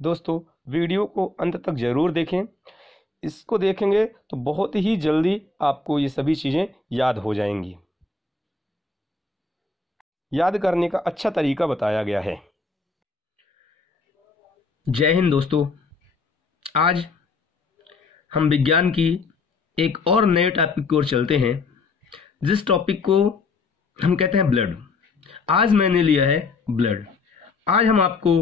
दोस्तों, वीडियो को अंत तक ज़रूर देखें। इसको देखेंगे तो बहुत ही जल्दी आपको ये सभी चीज़ें याद हो जाएंगी। याद करने का अच्छा तरीका बताया गया है। जय हिंद दोस्तों। आज हम विज्ञान की एक और नए टॉपिक की ओर चलते हैं, जिस टॉपिक को हम कहते हैं ब्लड। आज मैंने लिया है ब्लड। आज हम आपको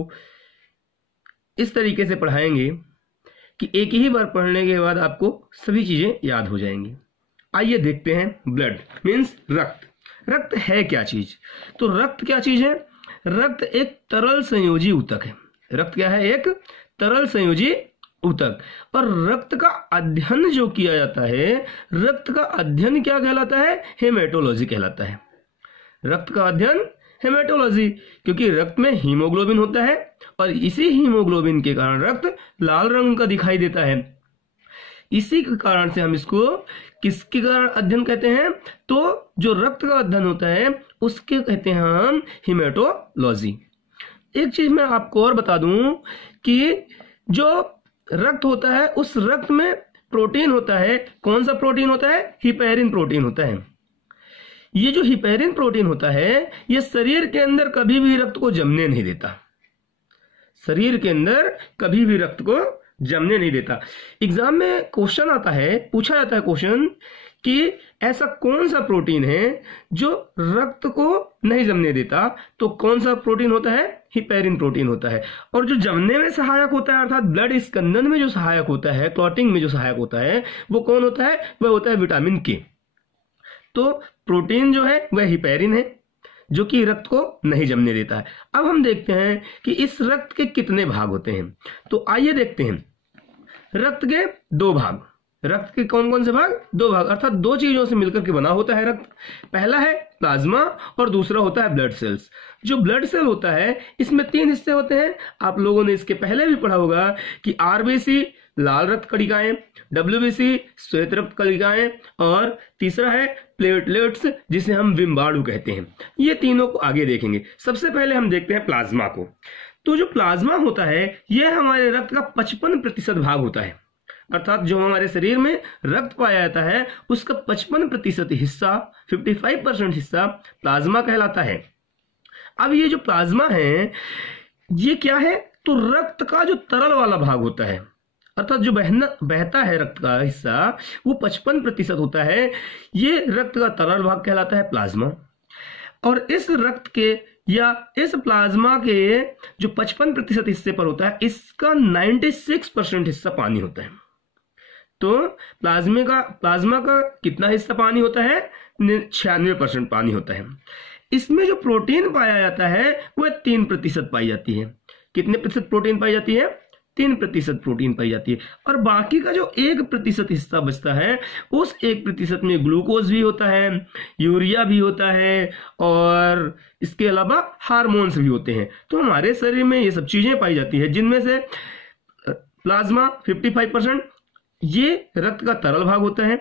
इस तरीके से पढ़ाएंगे कि एक ही बार पढ़ने के बाद आपको सभी चीजें याद हो जाएंगी। आइए देखते हैं। ब्लड मीन्स रक्त। रक्त है क्या चीज? तो रक्त क्या चीज है? रक्त एक तरल संयोजी ऊतक है। रक्त क्या है? एक तरल संयोजी ऊतक। और रक्त का अध्ययन जो किया जाता है, रक्त का अध्ययन क्या कहलाता है? हेमेटोलॉजी कहलाता है। रक्त का अध्ययन हेमेटोलॉजी, क्योंकि रक्त में हीमोग्लोबिन होता है और इसी हीमोग्लोबिन के कारण रक्त लाल रंग का दिखाई देता है। इसी के कारण से हम इसको किसके कारण अध्ययन कहते हैं? तो जो रक्त का अध्ययन होता है उसके कहते हैं हम हीमेटोलॉजी। एक चीज मैं आपको और बता दूं कि जो रक्त होता है उस रक्त में प्रोटीन होता है। कौन सा प्रोटीन होता है? हिपैरिन प्रोटीन होता है। ये जो हिपैरिन प्रोटीन होता है ये शरीर के अंदर कभी भी रक्त को जमने नहीं देता। शरीर के अंदर कभी भी रक्त को जमने नहीं देता। एग्जाम में क्वेश्चन आता है, पूछा जाता है क्वेश्चन कि ऐसा कौन सा प्रोटीन है जो रक्त को नहीं जमने देता? तो कौन सा प्रोटीन होता है? हिपैरिन प्रोटीन होता है। और जो जमने में सहायक होता है, अर्थात ब्लड स्कंदन में जो सहायक होता है, क्लॉटिंग में जो सहायक होता है, वो कौन होता है? वह होता है विटामिन के। तो प्रोटीन जो है वह हिपैरिन है जो कि रक्त को नहीं जमने देता है। अब हम देखते हैं कि इस रक्त के कितने भाग होते हैं। तो आइए देखते हैं। रक्त के दो भाग। रक्त के कौन कौन से भाग? दो भाग, अर्थात दो चीजों से मिलकर के बना होता है रक्त। पहला है प्लाज्मा और दूसरा होता है ब्लड सेल्स। जो ब्लड सेल होता है इसमें तीन हिस्से होते हैं। आप लोगों ने इसके पहले भी पढ़ा होगा कि आरबीसी लाल रक्त कणिकाएं, डब्ल्यूबीसी श्वेत रक्त कणिकाएं और तीसरा है प्लेटलेट्स जिसे हम विम्बाणु कहते हैं। ये तीनों को आगे देखेंगे। सबसे पहले हम देखते हैं प्लाज्मा को। तो जो प्लाज्मा होता है यह हमारे रक्त का 55% भाग होता है। अर्थात जो हमारे शरीर में रक्त पाया जाता है उसका 55% हिस्सा, 55% हिस्सा प्लाज्मा कहलाता है। अब ये जो प्लाज्मा है ये क्या है? तो रक्त का जो तरल वाला भाग होता है, अर्थात जो बहता है रक्त का हिस्सा, वो 55% होता है। ये रक्त का तरल भाग कहलाता है प्लाज्मा। और इस रक्त के या इस प्लाज्मा के जो 55% हिस्से पर होता है इसका 96% हिस्सा पानी होता है। तो प्लाज्मा का कितना हिस्सा पानी होता है? 96% पानी होता है। इसमें जो प्रोटीन पाया जाता है वह 3% पाई जाती है। कितने प्रतिशत प्रोटीन पाई जाती है? 3% प्रोटीन पाई जाती है। और बाकी का जो 1% हिस्सा बचता है उस 1% में ग्लूकोज भी होता है, यूरिया भी होता है और इसके अलावा हार्मोन्स भी होते हैं। तो हमारे शरीर में ये सब चीजें पाई जाती है, जिनमें से प्लाज्मा 55%, ये रक्त का तरल भाग होता है,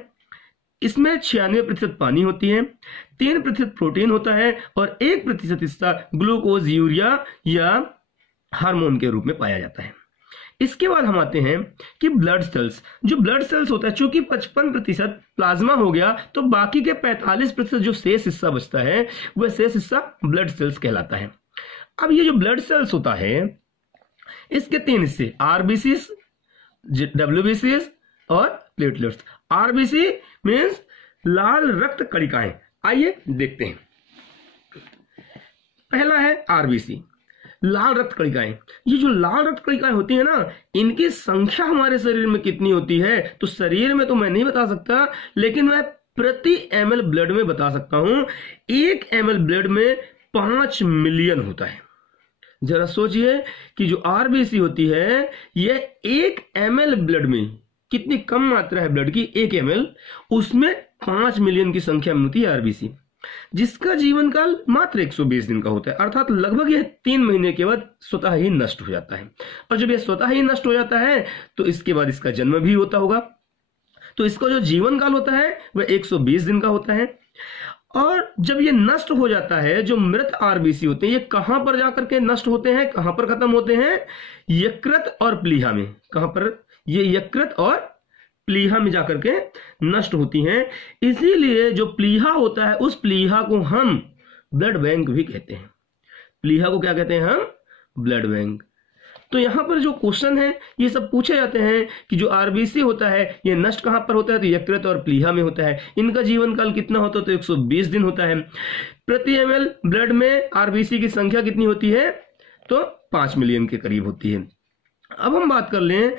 इसमें 96% पानी होती है, 3% प्रोटीन होता है और 1% हिस्सा ग्लूकोज, यूरिया या हार्मोन के रूप में पाया जाता है। इसके बाद हम आते हैं कि ब्लड सेल्स। जो ब्लड सेल्स होता है, चूंकि 55% प्लाज्मा हो गया तो बाकी के 45% जो शेष हिस्सा बचता है वह शेष हिस्सा ब्लड सेल्स कहलाता है। अब ये जो ब्लड सेल्स होता है इसके तीन हिस्से, आरबीसी, डब्ल्यूबीसी और प्लेटलेट्स। आरबीसी मीन्स लाल रक्त कणिकाएं। आइए देखते हैं। पहला है आरबीसी, लाल रक्त कणिकाएं। ये जो लाल रक्त कणिकाएं होती है ना, इनकी संख्या हमारे शरीर में कितनी होती है? तो शरीर में तो मैं नहीं बता सकता, लेकिन मैं प्रति ml ब्लड में बता सकता हूं। 1 ml ब्लड में 5 मिलियन होता है। जरा सोचिए कि जो आरबीसी होती है यह 1 ml ब्लड में, कितनी कम मात्रा है ब्लड की, 1 ml, उसमें 5 मिलियन की संख्या में होती है आरबीसी, जिसका जीवन काल मात्र 120 दिन का होता है। अर्थात लगभग यह 3 महीने के बाद स्वतः ही नष्ट हो जाता है। और जब यह स्वतः ही नष्ट हो जाता है तो इसके बाद इसका जन्म भी होता होगा। तो इसका जो जीवन काल होता है वह 120 दिन का होता है। और जब ये नष्ट हो जाता है, जो मृत आरबीसी होते हैं ये कहां पर जाकर के नष्ट होते हैं, कहां पर खत्म होते हैं, यकृत और प्लीहा में। कहां पर? ये यकृत और प्लीहा में जाकर के नष्ट होती हैं। इसीलिए जो प्लीहा होता है उस प्लीहा को हम ब्लड बैंक भी कहते हैं। प्लीहा को क्या कहते हैं हम? Blood bank. तो यहां पर जो क्वेश्चन है ये सब पूछे जाते हैं कि जो आरबीसी होता है ये नष्ट कहां पर होता है, तो यकृत और प्लीहा में होता है। इनका जीवन काल कितना होता है, तो 120 दिन होता है। प्रति ml ब्लड में आरबीसी की संख्या कितनी होती है, तो 5 मिलियन के करीब होती है। अब हम बात कर लें,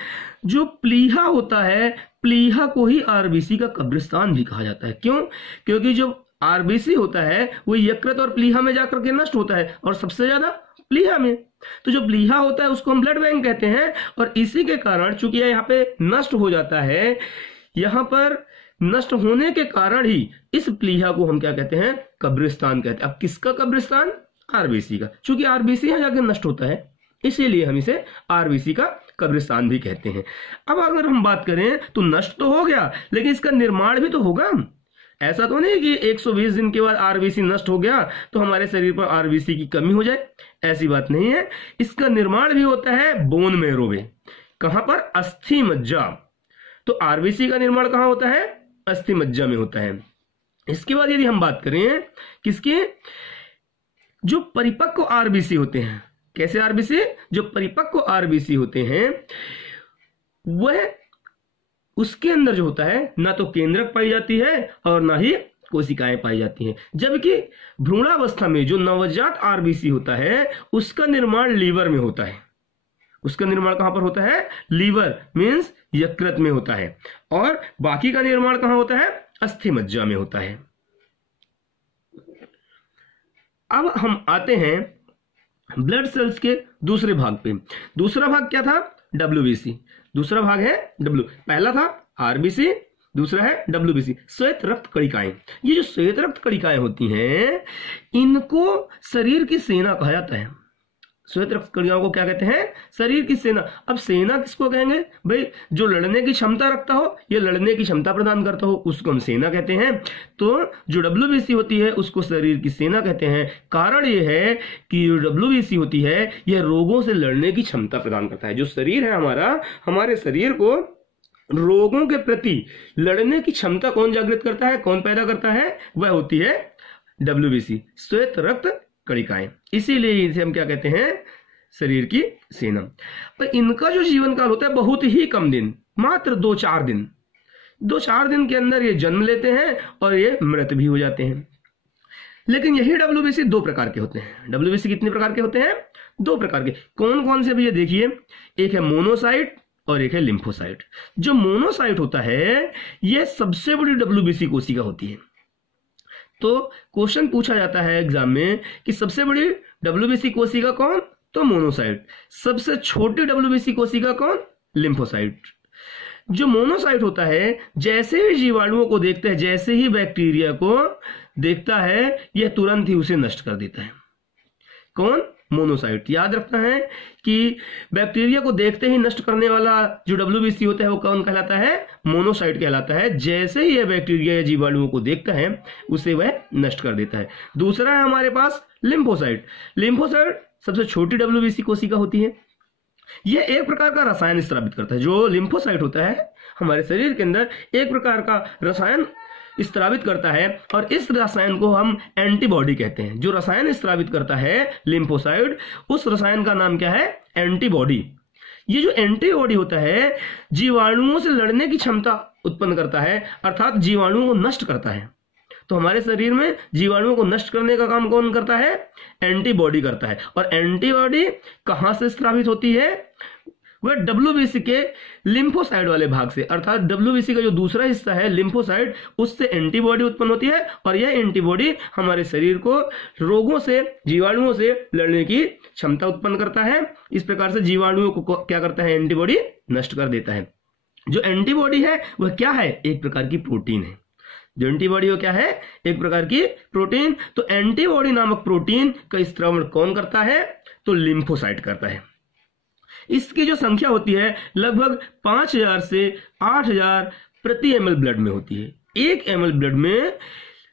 जो प्लीहा होता है, प्लीहा को ही आरबीसी का कब्रिस्तान भी कहा जाता है। क्यों? क्योंकि जो आरबीसी होता है वो यकृत और प्लीहा में जाकर के नष्ट होता है, और सबसे ज्यादा प्लीहा में। तो जो प्लीहा होता है उसको हम ब्लड बैंक कहते हैं। और इसी के कारण चूंकि यहाँ पे नष्ट हो जाता है, यहाँ पर नष्ट होने के कारण ही इस प्लीहा को हम क्या कहते हैं? कब्रिस्तान कहते हैं। अब किसका कब्रिस्तान? आरबीसी का। चूंकि आरबीसी यहाँ जाकर नष्ट होता है इसीलिए हम इसे आरबीसी का कब्रिस्तान भी कहते हैं। अब अगर हम बात करें तो नष्ट तो हो गया, लेकिन इसका निर्माण भी तो होगा। ऐसा तो नहीं कि 120 दिन के बाद आरबीसी नष्ट हो गया तो हमारे शरीर पर आरबीसी की कमी हो जाए, ऐसी बात नहीं है। इसका निर्माण भी होता है बोन मैरो में। कहां पर? अस्थि मज्जा। तो आरबीसी का निर्माण कहां होता है? अस्थि मज्जा में होता है। इसके बाद यदि हम बात करें किसके, जो परिपक्व आरबीसी होते हैं। कैसे आरबीसी? जो परिपक्व आरबीसी होते हैं वह, उसके अंदर जो होता है ना तो केंद्रक पाई जाती है और ना ही कोशिकाएं पाई जाती हैं। जबकि भ्रूणावस्था में जो नवजात आरबीसी होता है उसका निर्माण लीवर में होता है। उसका निर्माण कहां पर होता है? लीवर मींस यकृत में होता है। और बाकी का निर्माण कहां होता है? अस्थि मज्जा में होता है। अब हम आते हैं ब्लड सेल्स के दूसरे भाग पे। दूसरा भाग क्या था? डब्ल्यूबीसी। दूसरा भाग है डब्ल्यू। पहला था आरबीसी, दूसरा है डब्ल्यूबीसी, श्वेत रक्त कणिकाएं। ये जो श्वेत रक्त कणिकाएं होती हैं इनको शरीर की सेना कहा जाता है। श्वेत रक्त कणिकाओं को क्या कहते हैं? शरीर की सेना। अब सेना किसको कहेंगे भाई? जो लड़ने की क्षमता रखता हो या लड़ने की क्षमता प्रदान करता हो उसको हम सेना कहते हैं। तो जो डब्ल्यूबीसी होती है उसको शरीर की सेना कहते हैं। कारण ये है कि जो डब्ल्यूबीसी होती है यह रोगों से लड़ने की क्षमता प्रदान करता है। जो शरीर है हमारा, हमारे शरीर को रोगों के प्रति लड़ने की क्षमता कौन जागृत करता है, कौन पैदा करता है? वह होती है डब्ल्यूबीसी, श्वेत रक्त कणिकाएं। इसीलिए इसे हम क्या कहते हैं? शरीर की सेना। पर इनका जो जीवन काल होता है बहुत ही कम दिन, मात्र 2-4 दिन। 2-4 दिन के अंदर ये जन्म लेते हैं और ये मृत भी हो जाते हैं। लेकिन यही डब्ल्यूबीसी 2 प्रकार के होते हैं। डब्ल्यूबीसी कितने प्रकार के होते हैं? 2 प्रकार के। कौन कौन से? भैया देखिए, एक है मोनोसाइट और एक है लिम्फोसाइट। जो मोनोसाइट होता है यह सबसे बड़ी डब्ल्यूबीसी कोशिका होती है। तो क्वेश्चन पूछा जाता है एग्जाम में कि सबसे बड़ी डब्ल्यूबीसी कोशिका कौन? तो मोनोसाइट। सबसे छोटी डब्ल्यूबीसी कोशिका कौन? लिम्फोसाइट। जो मोनोसाइट होता है जैसे ही जीवाणुओं को देखता है, जैसे ही बैक्टीरिया को देखता है यह तुरंत ही उसे नष्ट कर देता है। कौन? मोनोसाइट। याद रखना है कि बैक्टीरिया को देखते ही नष्ट करने वाला जो डब्ल्यूबीसी होता है वो कौन कहलाता है? मोनोसाइट कहलाता है। जैसे ही यह बैक्टीरिया या जीवाणुओं को देखता है उसे वह नष्ट कर देता है। दूसरा है हमारे पास लिम्फोसाइट। लिम्फोसाइट सबसे छोटी डब्ल्यूबीसी कोशिका होती है। यह एक प्रकार का रसायन स्रावित करता है। जो लिम्फोसाइट होता है हमारे शरीर के अंदर एक प्रकार का रसायन स्रावित करता है और इस रसायन को हम एंटीबॉडी कहते हैं। जो रसायन स्रावित करता है लिम्फोसाइट, उस रसायन का नाम क्या है? एंटीबॉडी। ये जो एंटीबॉडी होता है जीवाणुओं से लड़ने की क्षमता उत्पन्न करता है, अर्थात जीवाणुओं को नष्ट करता है। तो हमारे शरीर में जीवाणुओं को नष्ट करने का काम कौन करता है? एंटीबॉडी करता है। और एंटीबॉडी कहां से स्रावित होती है? वह डब्ल्यूबीसी के लिम्फोसाइट वाले भाग से, अर्थात डब्ल्यूबीसी का जो दूसरा हिस्सा है लिम्फोसाइट, उससे एंटीबॉडी उत्पन्न होती है। और यह एंटीबॉडी हमारे शरीर को रोगों से, जीवाणुओं से लड़ने की क्षमता उत्पन्न करता है। इस प्रकार से जीवाणुओं को क्या करता है? एंटीबॉडी नष्ट कर देता है। जो एंटीबॉडी है वह क्या है? एक प्रकार की प्रोटीन है। जो एंटीबॉडी हो क्या है? एक प्रकार की प्रोटीन। तो एंटीबॉडी नामक प्रोटीन का स्त्रावण कौन करता है? तो लिम्फोसाइट करता है। इसकी जो संख्या होती है लगभग 5000 से 8000 प्रति ml ब्लड में होती है। 1 ml ब्लड में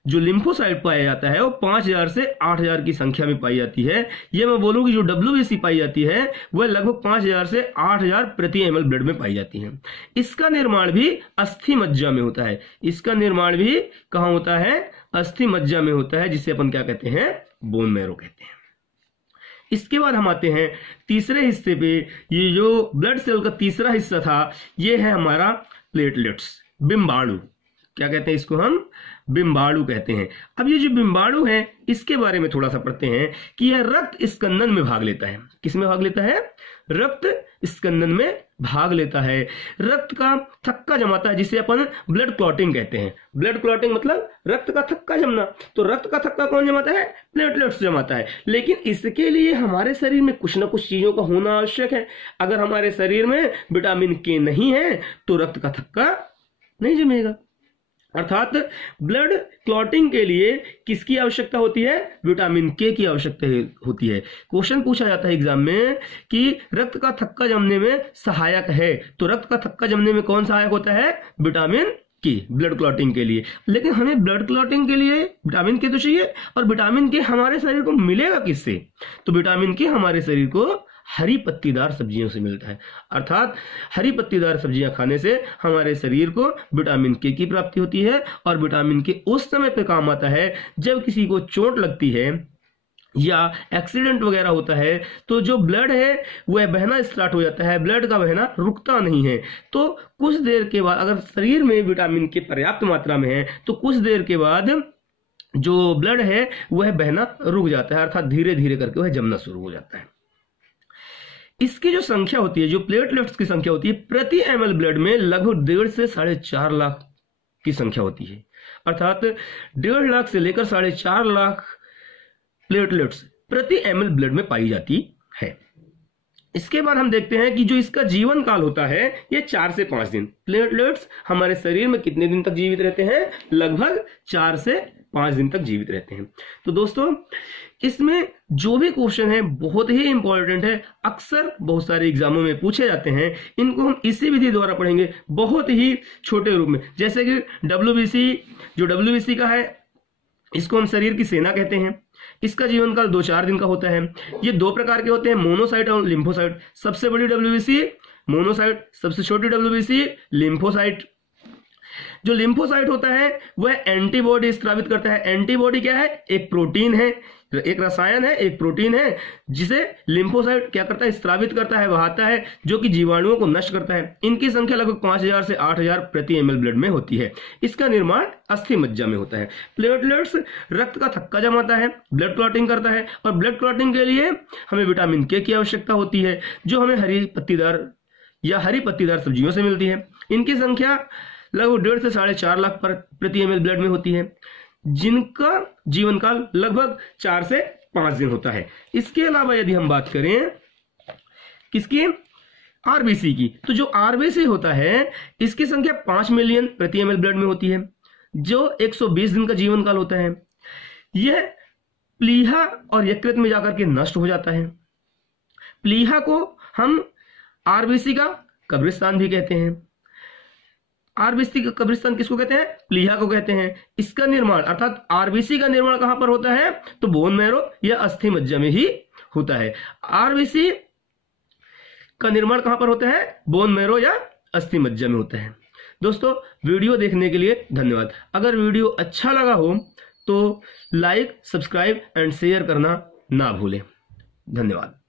जो लिम्फोसाइट पाया जाता है वो 5000 से 8000 की संख्या में पाई जाती है। ये मैं बोलूं कि जो WBC पाई जाती है वह लगभग 5000 से 8000 प्रति ml ब्लड में पाई जाती है। इसका निर्माण भी अस्थि मज्जा में होता है। इसका निर्माण भी कहाँ होता है? अस्थि मज्जा में होता है, जिसे अपन क्या कहते हैं? बोन मैरो कहते हैं। इसके बाद हम आते हैं तीसरे हिस्से पे। ये जो ब्लड सेल का तीसरा हिस्सा था ये है हमारा प्लेटलेट्स, बिम्बाणु। क्या कहते हैं इसको? हम बिम्बाणु कहते हैं। अब ये जो बिम्बाणु है इसके बारे में थोड़ा सा पढ़ते हैं कि यह रक्त स्कंदन में भाग लेता है। किस में भाग लेता है? रक्त स्कंदन में भाग लेता है। रक्त का थक्का जमाता है, जिसे अपन ब्लड क्लॉटिंग कहते हैं। ब्लड क्लॉटिंग मतलब रक्त का थक्का जमना। तो रक्त का थक्का कौन जमाता है? प्लेटलेट्स जमाता है। लेकिन इसके लिए हमारे शरीर में कुछ ना कुछ चीजों का होना आवश्यक है। अगर हमारे शरीर में विटामिन के नहीं है तो रक्त का थक्का नहीं जमेगा। अर्थात ब्लड क्लॉटिंग के लिए किसकी आवश्यकता होती है? विटामिन के की आवश्यकता होती है। क्वेश्चन पूछा जाता है एग्जाम में कि रक्त का थक्का जमने में सहायक है, तो रक्त का थक्का जमने में कौन सहायक होता है? विटामिन के, ब्लड क्लॉटिंग के लिए। लेकिन हमें ब्लड क्लॉटिंग के लिए विटामिन के तो चाहिए, और विटामिन के हमारे शरीर को मिलेगा किससे? तो विटामिन के हमारे शरीर को हरी पत्तीदार सब्जियों से मिलता है। अर्थात हरी पत्तीदार सब्जियां खाने से हमारे शरीर को विटामिन के की प्राप्ति होती है। और विटामिन के उस समय पे काम आता है जब किसी को चोट लगती है या एक्सीडेंट वगैरह होता है, तो जो ब्लड है वह बहना स्टार्ट हो जाता है, ब्लड का बहना रुकता नहीं है। तो कुछ देर के बाद अगर शरीर में विटामिन के पर्याप्त मात्रा में है तो कुछ देर के बाद जो ब्लड है वह बहना रुक जाता है, अर्थात धीरे धीरे करके वह जमना शुरू हो जाता है। इसकी जो संख्या होती है, जो प्लेटलेट्स की संख्या होती है, प्रति ml ब्लड में लगभग 1.5 से 4.5 लाख की संख्या होती है। अर्थात 1.5 लाख से लेकर 4.5 लाख प्लेटलेट्स प्रति ml ब्लड में पाई जाती है। इसके बाद हम देखते हैं कि जो इसका जीवन काल होता है ये 4 से 5 दिन। प्लेटलेट्स हमारे शरीर में कितने दिन तक जीवित रहते हैं? लगभग 4 से 5 दिन तक जीवित रहते हैं। तो दोस्तों इसमें जो भी क्वेश्चन है बहुत ही इंपॉर्टेंट है, अक्सर बहुत सारे एग्जामों में पूछे जाते हैं। इनको हम इसी विधि द्वारा पढ़ेंगे, बहुत ही छोटे रूप में। जैसे कि WBC, जो WBC का है इसको हम शरीर की सेना कहते हैं। इसका जीवन काल 2-4 दिन का होता है। ये 2 प्रकार के होते हैं, मोनोसाइट और लिम्फोसाइट। सबसे बड़ी WBC मोनोसाइट, सबसे छोटी WBC लिम्फोसाइट। जो लिम्फोसाइट होता है वह एंटीबॉडी स्रावित करता है। एंटीबॉडी क्या है? एक प्रोटीन है, एक रसायन है, एक प्रोटीन है, जिसे लिम्फोसाइट क्या करता है? स्रावित करता है, बहाता है, जो कि जीवाणुओं को नष्ट करता है। इनकी संख्या लगभग 5000 से 8000 प्रति ml ब्लड में होती है। इसका निर्माण अस्थि मज्जा में होता है। प्लेटलेट्स रक्त का थक्का जमाता है, ब्लड क्लॉटिंग करता है, और ब्लड क्लॉटिंग के लिए हमें विटामिन के की आवश्यकता होती है, जो हमें हरी पत्तीदार सब्जियों से मिलती है। इनकी संख्या लगभग 1.5 से 4.5 लाख प्रति ml ब्लड में होती है, जिनका जीवन काल लगभग 4 से 5 दिन होता है। इसके अलावा यदि हम बात करें किसकी? आरबीसी की, तो जो आरबीसी होता है इसकी संख्या 5 मिलियन प्रति ml ब्लड में होती है, जो 120 दिन का जीवन काल होता है। यह प्लीहा और यकृत में जाकर के नष्ट हो जाता है। प्लीहा को हम आरबीसी का कब्रिस्तान भी कहते हैं। आरबीसी का कब्रिस्तान किसको कहते हैं? प्लीहा को कहते हैं। इसका निर्माण अर्थात आरबीसी का निर्माण कहां पर होता है? तो बोन मैरो या अस्थि मज्जा में ही होता है। आरबीसी का निर्माण कहां पर होता है? बोन मैरो या अस्थि मज्जा में होता है। दोस्तों वीडियो देखने के लिए धन्यवाद। अगर वीडियो अच्छा लगा हो तो लाइक, सब्सक्राइब एंड शेयर करना ना भूलें। धन्यवाद।